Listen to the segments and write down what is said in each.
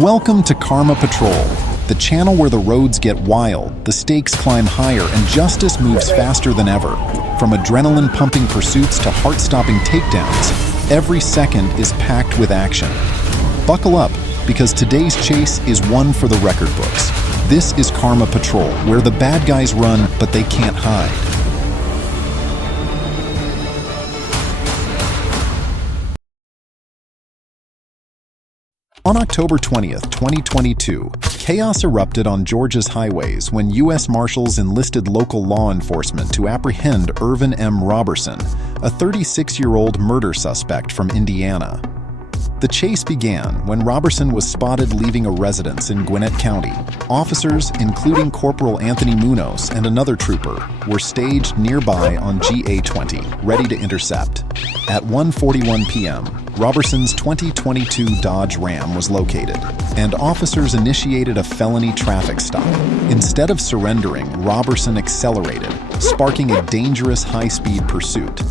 Welcome to Karma Patrol, the channel where the roads get wild, the stakes climb higher, and justice moves faster than ever. From adrenaline-pumping pursuits to heart-stopping takedowns, every second is packed with action. Buckle up, because today's chase is one for the record books. This is Karma Patrol, where the bad guys run, but they can't hide. On October 20th, 2022, chaos erupted on Georgia's highways when U.S. Marshals enlisted local law enforcement to apprehend Irvin M. Roberson, a 36-year-old murder suspect from Indiana. The chase began when Roberson was spotted leaving a residence in Gwinnett County. Officers, including Corporal Anthony Munoz and another trooper, were staged nearby on GA-20, ready to intercept. At 1:41 p.m., Roberson's 2022 Dodge Ram was located, and officers initiated a felony traffic stop. Instead of surrendering, Roberson accelerated, sparking a dangerous high-speed pursuit.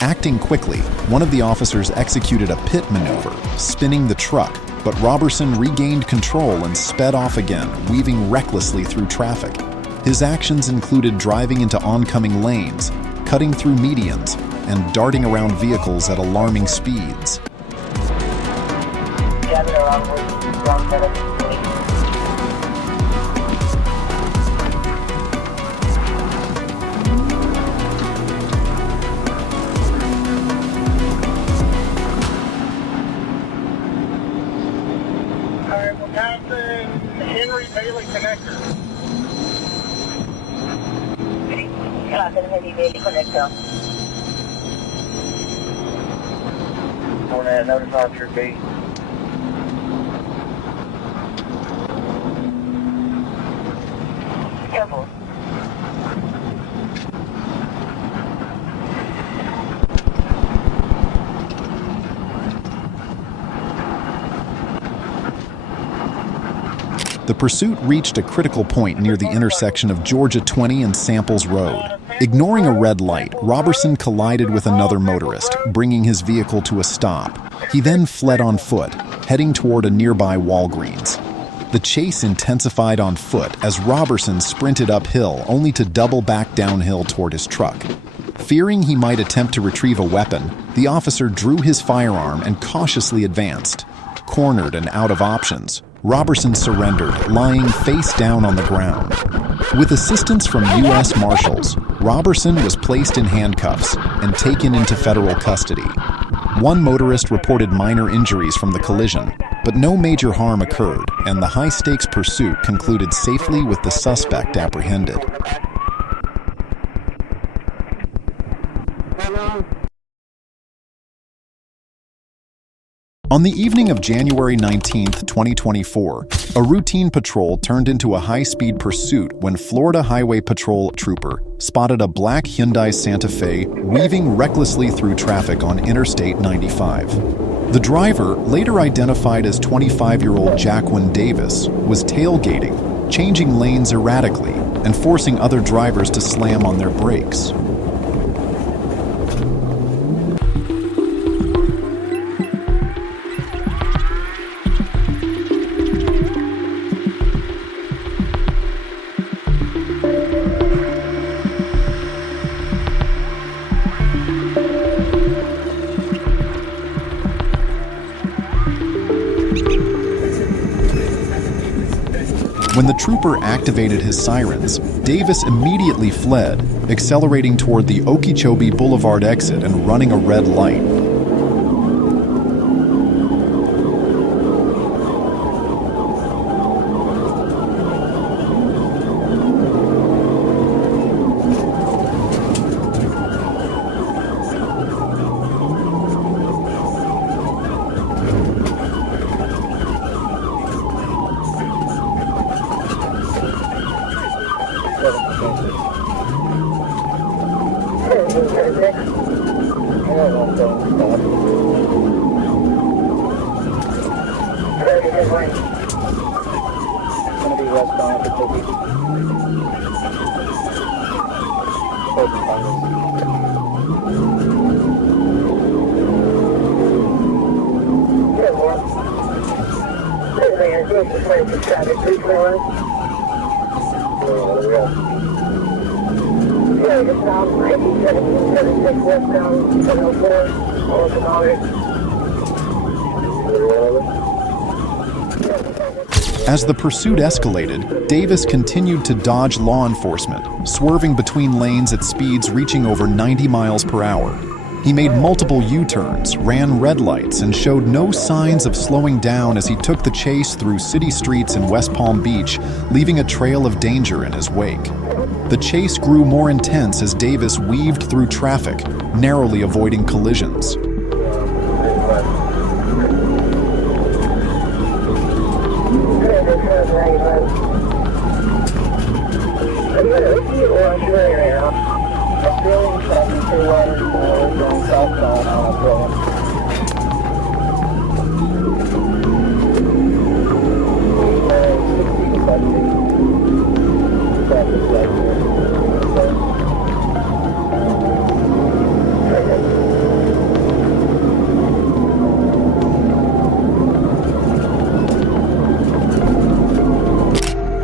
Acting quickly, one of the officers executed a pit maneuver, spinning the truck, but Roberson regained control and sped off again, weaving recklessly through traffic. His actions included driving into oncoming lanes, cutting through medians, and darting around vehicles at alarming speeds. Henry Bailey connector. Henry Bailey connector. Notice Officer B. Careful. The pursuit reached a critical point near the intersection of Georgia 20 and Samples Road. Ignoring a red light, Roberson collided with another motorist, bringing his vehicle to a stop. He then fled on foot, heading toward a nearby Walgreens. The chase intensified on foot as Roberson sprinted uphill, only to double back downhill toward his truck. Fearing he might attempt to retrieve a weapon, the officer drew his firearm and cautiously advanced. Cornered and out of options, Roberson surrendered, lying face down on the ground. With assistance from U.S. Marshals, Roberson was placed in handcuffs and taken into federal custody. One motorist reported minor injuries from the collision, but no major harm occurred, and the high-stakes pursuit concluded safely with the suspect apprehended. On the evening of January 19, 2024, a routine patrol turned into a high-speed pursuit when Florida Highway Patrol trooper spotted a black Hyundai Santa Fe weaving recklessly through traffic on Interstate 95. The driver, later identified as 25-year-old Jacqueline Davis, was tailgating, changing lanes erratically, and forcing other drivers to slam on their brakes. When the trooper activated his sirens, Davis immediately fled, accelerating toward the Okeechobee Boulevard exit and running a red light. As the pursuit escalated, Davis continued to dodge law enforcement, swerving between lanes at speeds reaching over 90 miles per hour. He made multiple U-turns, ran red lights, and showed no signs of slowing down as he took the chase through city streets in West Palm Beach, leaving a trail of danger in his wake. The chase grew more intense as Davis weaved through traffic, narrowly avoiding collisions.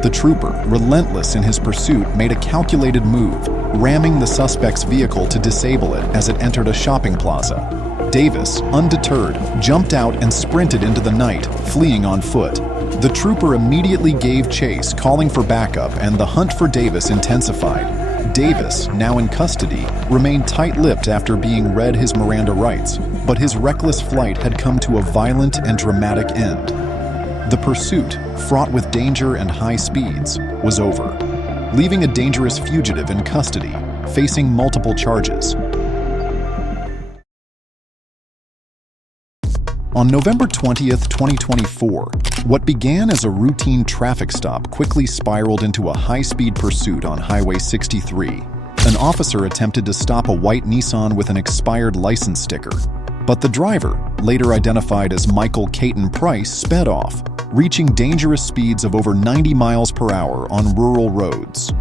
The trooper, relentless in his pursuit, made a calculated move, ramming the suspect's vehicle to disable it as it entered a shopping plaza. Davis, undeterred, jumped out and sprinted into the night, fleeing on foot. The trooper immediately gave chase, calling for backup, and the hunt for Davis intensified. Davis, now in custody, remained tight-lipped after being read his Miranda rights, but his reckless flight had come to a violent and dramatic end. The pursuit, fraught with danger and high speeds, was over, leaving a dangerous fugitive in custody, facing multiple charges. On November 20th, 2024, what began as a routine traffic stop quickly spiraled into a high-speed pursuit on Highway 63. An officer attempted to stop a white Nissan with an expired license sticker, but the driver, later identified as Michael Caton Price, sped off, reaching dangerous speeds of over 90 miles per hour on rural roads.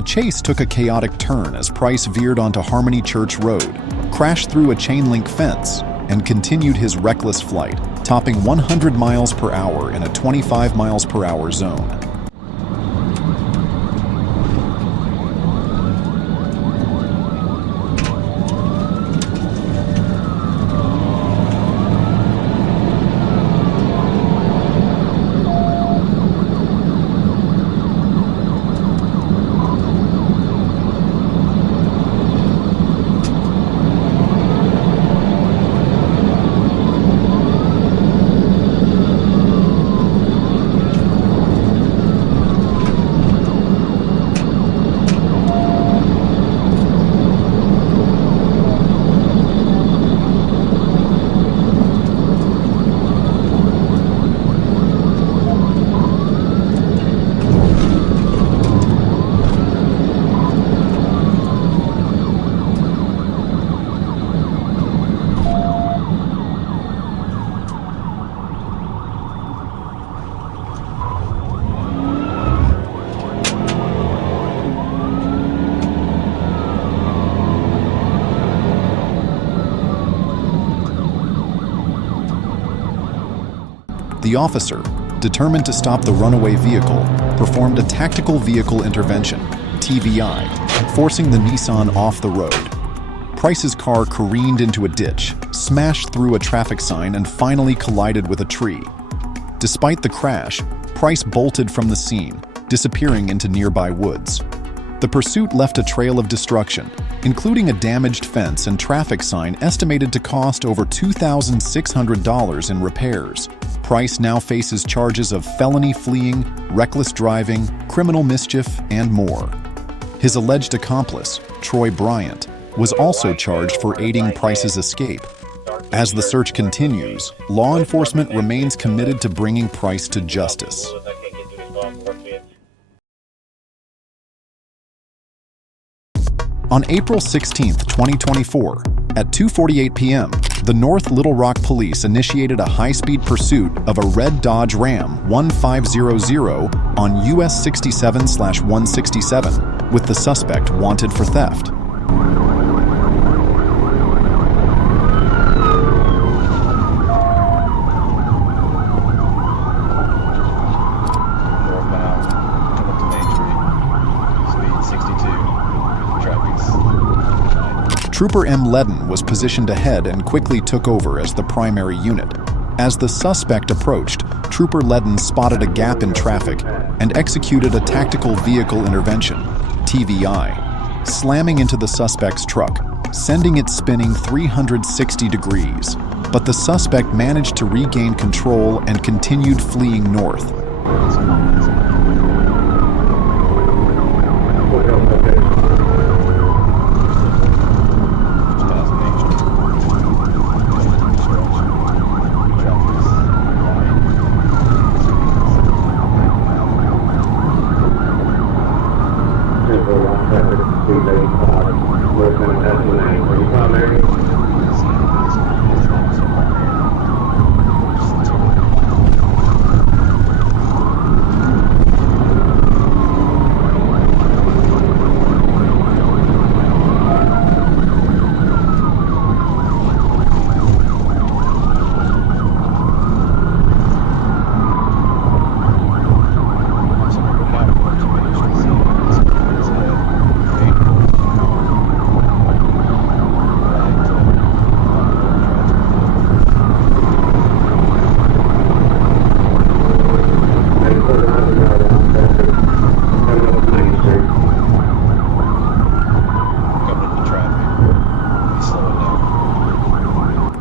The chase took a chaotic turn as Price veered onto Harmony Church Road, crashed through a chain-link fence, and continued his reckless flight, topping 100 miles per hour in a 25 miles per hour zone. The officer, determined to stop the runaway vehicle, performed a tactical vehicle intervention, TVI, forcing the Nissan off the road. Price's car careened into a ditch, smashed through a traffic sign, and finally collided with a tree. Despite the crash, Price bolted from the scene, disappearing into nearby woods. The pursuit left a trail of destruction, including a damaged fence and traffic sign estimated to cost over $2,600 in repairs. Price now faces charges of felony fleeing, reckless driving, criminal mischief, and more. His alleged accomplice, Troy Bryant, was also charged for aiding Price's escape. As the search continues, law enforcement remains committed to bringing Price to justice. On April 16, 2024, at 2:48 p.m., the North Little Rock Police initiated a high-speed pursuit of a red Dodge Ram 1500 on US 67/167, with the suspect wanted for theft. Trooper M. Ledden was positioned ahead and quickly took over as the primary unit. As the suspect approached, Trooper Ledden spotted a gap in traffic and executed a tactical vehicle intervention, TVI, slamming into the suspect's truck, sending it spinning 360 degrees. But the suspect managed to regain control and continued fleeing north.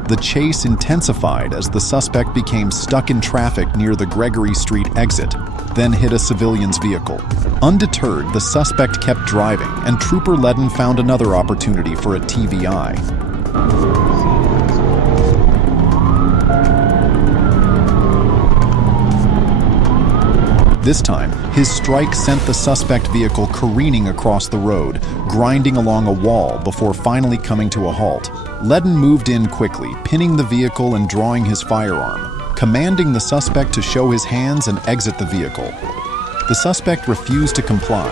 The chase intensified as the suspect became stuck in traffic near the Gregory Street exit, then hit a civilian's vehicle. Undeterred, the suspect kept driving, and Trooper Ledden found another opportunity for a TVI. This time, his strike sent the suspect vehicle careening across the road, grinding along a wall before finally coming to a halt. Ledden moved in quickly, pinning the vehicle and drawing his firearm, commanding the suspect to show his hands and exit the vehicle. The suspect refused to comply,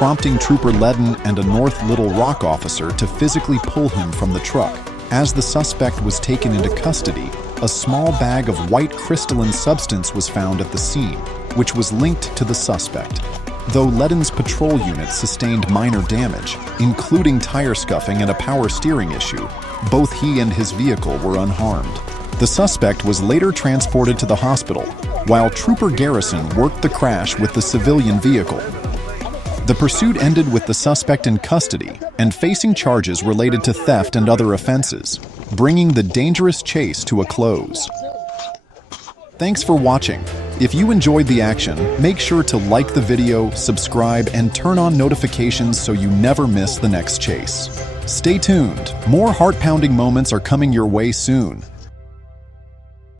prompting Trooper Ledden and a North Little Rock officer to physically pull him from the truck. As the suspect was taken into custody, a small bag of white crystalline substance was found at the scene, which was linked to the suspect. Though Ledden's patrol unit sustained minor damage, including tire scuffing and a power steering issue, both he and his vehicle were unharmed. The suspect was later transported to the hospital, while Trooper Garrison worked the crash with the civilian vehicle. The pursuit ended with the suspect in custody and facing charges related to theft and other offenses, bringing the dangerous chase to a close. Thanks for watching. If you enjoyed the action, make sure to like the video, subscribe, and turn on notifications so you never miss the next chase. Stay tuned. More heart-pounding moments are coming your way soon.